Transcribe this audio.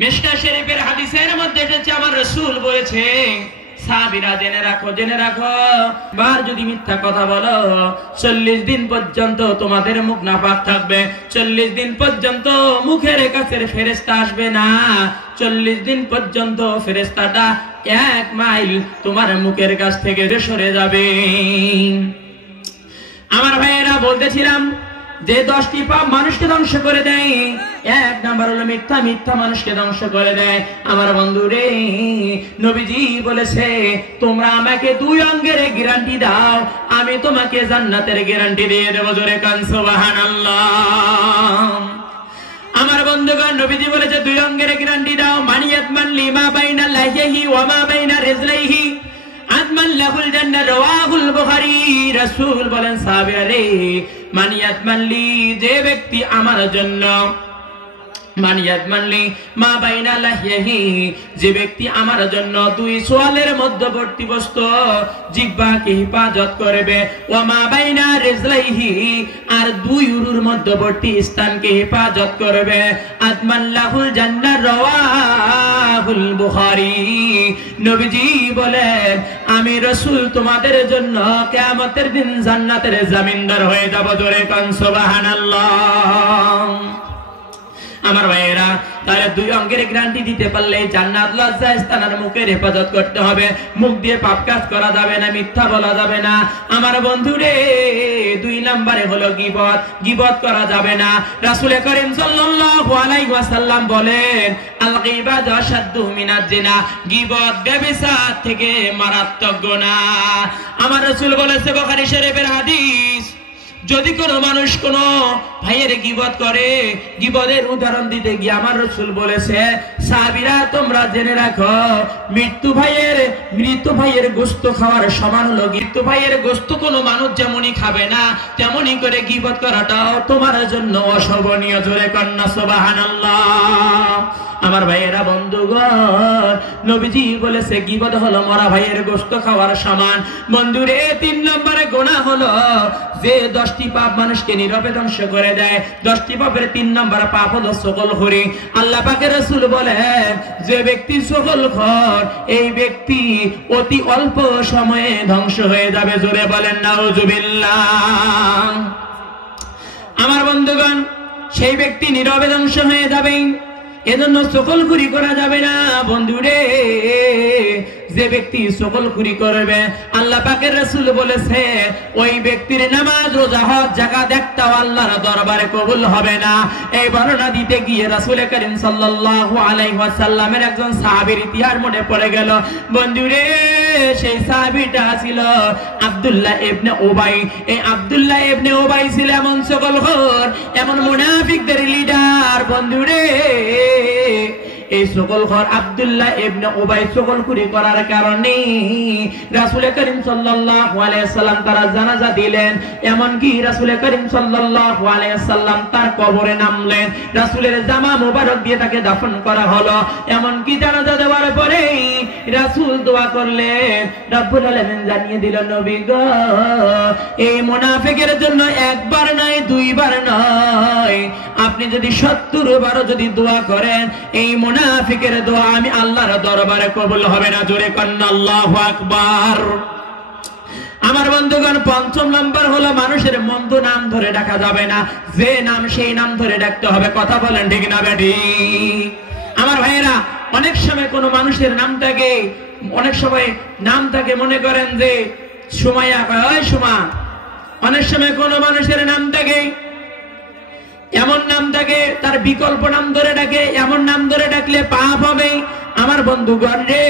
মিশকাত শরীফের হাদিসের মধ্যে এসেছে আমার রাসূল বলেছে, সাহাবীরা জেনে রাখো, বার যদি মিথ্যা কথা বলো 40 দিন পর্যন্ত তোমাদের মুখ নাপাক থাকবে। 40 দিন পর্যন্ত মুখের কাছে ফেরেশতা আসবে না। 40 দিন পর্যন্ত ফেরেশতাটা 1 মাইল তোমার মুখের কাছ থেকে সরে যাবে। আমার ভাইয়েরা বলতেছিলাম যে 10টি পাপ মানুষকে ধ্বংস করে দেয়। 1 নাম্বার হলো মিথ্যা, মিথ্যা মানুষকে ধ্বংস করে দেয়। আমার বন্ধুরে, নবীজি বলেছে তোমরা আমাকে 2 অঙ্গের গ্যারান্টি দাও, আমি তোমাকে জান্নাতের গ্যারান্টি দিয়ে দেব। জোরে কান সুবহানাল্লাহ। আমার বন্ধুগণ, নবীজি বলেছে 2 অঙ্গের গ্যারান্টি দাও। মানিয়াত মানলি মা বাইনা লাহিহি ওয়া মা বাইনা রিজলাইহি আদমান লাহুল জান্নাহ, রাওয়াহুল বুখারী। রাসূল বলেন, সাহাবীরা রে, মানিয়াত মানলি, যে ব্যক্তি আমার জন্য, মানিয়াত মানলি মা বাইনা লাহিহি, যে ব্যক্তি আমার জন্য 2 সোয়ালের মধ্যবর্তী বস্তু জিহ্বাকে হেফাজত করবে, ওয়া মা বাইনা রিজলাইহি, আর 2 উরুর মধ্যবর্তী স্থানকে হেফাজত করবে, আদমান লাহুল জান্নাহ, রাওয়াহুল বুখারী। নবীজি বলেন, আমি রাসূল তোমাদের জন্য কিয়ামতের দিন জান্নাতের জামিনদার হয়ে যাব। জোরে কান সুবহানাল্লাহ। আমার ভাইয়েরা, তাহলে 2 অঙ্গের গ্যারান্টি দিতে পারলে জান্নাত লজ্জা স্থানের মুখের হেফাজত করতে হবে। মুখ দিয়ে পাপ কাজ করা যাবে না, মিথ্যা বলা যাবে না। আমার বন্ধুরে, 2 নম্বরে হলো গীবত, গীবত করা যাবে না। রাসূল করিম সাল্লাল্লাহু আলাইহি ওয়াসাল্লাম বলেন, আল গীবাতু আশাদ্দু মিনাজ জিনা, গীবত ব্যভিচার থেকে মারাত্মক গুনাহ। আমার রাসূল বলেছে, বুখারী শরীফের হাদিস, যদি কোনো মানুষ কোন ভাইয়ের গীবত করে, গীবতের উদাহরণ দিতে গিয়ে আমার রাসূল বলেছে, সাহাবীরা তোমরা জেনে রাখো, মৃত্যু ভাইয়ের গোশত খাওয়ার সমান হলো। মৃত্যু ভাইয়ের গোশত কোনো মানুষ যেমনই খাবে না, তেমনই করে গীবত করাটাও তোমার জন্য অশোভনীয়। জোরে কন্যা সুবহানাল্লাহ। আমার ভাইয়েরা, বন্ধুগণ, নবীজি বলেছে গীবত হলো মরা ভাইয়ের গোশত খাওয়ার সমান। বন্ধুরে, 3 নম্বরে গুনাহ হলো যে 10টি পাপ মানুষকে নীরবে ধ্বংস করে দেয়। 10টি পাপের 3 নম্বর পাপ হলো সকলখোরি। আল্লাহ পাকের রাসূল বলেন, যে ব্যক্তি সকলখোর, এই ব্যক্তি অতি অল্প সময়ে ধ্বংস হয়ে যাবে। জোরে বলেন নাউজুবিল্লাহ। আমার বন্ধুগণ, সেই ব্যক্তি নীরবে ধ্বংস হয়ে যাবে। এজন্য সকলখুরি করা যাবে না। বন্ধুরে, যে ব্যক্তি সকলখুরি করবে, আল্লাহ পাকের রাসূল বলেছে, ওই ব্যক্তির নামাজ, রোজা, হজ, যাকাত একটাও আল্লাহর দরবারে কবুল হবে না। এই বর্ণনা দিতে গিয়ে রাসূল করিম সাল্লাল্লাহু আলাইহি ওয়াসাল্লামের একজন সাহাবীর ইতিহাস মনে পড়ে গেল। বন্ধুরে, সেই সাহাবীটা ছিল আব্দুল্লাহ ইবনে উবাই। এই আব্দুল্লাহ ইবনে উবাই ছিল এমন সকলখোর, এমন মুনাফিকদের লিডার। বন্ধুরে, এই সকলখোর আব্দুল্লাহ ইবনে উবাই সকলখুরি করার কারণে রাসূল করিম সাল্লাল্লাহু আলাইহি ওয়াসাল্লাম তার জানাজা দিলেন। এমন কি রাসূল করিম সাল্লাল্লাহু আলাইহি ওয়াসাল্লাম তার কবরে নামলেন। রাসূলের জামা মোবারক দিয়ে তাকে দাফন করা হলো। এমন কি জানাজা দেওয়ার পরে রাসূল দোয়া করলেন, রব্বুল আলামিন জানিয়ে দিল, নবী গো, এই মুনাফিকের জন্য 1 বার নয়, 2 বার নয়, আপনি যদি 70 বার যদি দোয়া করেন, এই মুনাফিকের দোয়া আমি আল্লাহর দরবারে কবুল হবে না। জোরে কন্না আল্লাহু আকবার। আমার বন্ধুগণ, 5ম নাম্বার হলো মানুষের মন্দ নাম ধরে ডাকা যাবে না। যে নাম সেই নাম ধরে ডাকতে হবে। কথা বলেন ঠিক না বেটি? আমার ভাইয়েরা, অনেক সময় কোন মানুষের নামটাকে, অনেক সময় নামটাকে মনে করেন যে সুমাইয়া, ওই সুমা। অনেক সময় কোন মানুষের নামটাকে এমন নাম থাকে, তার বিকল্প নাম ধরে ডাকে। এমন নাম ধরে ডাকলে পাপ হবে। আমার বন্ধুগণ রে,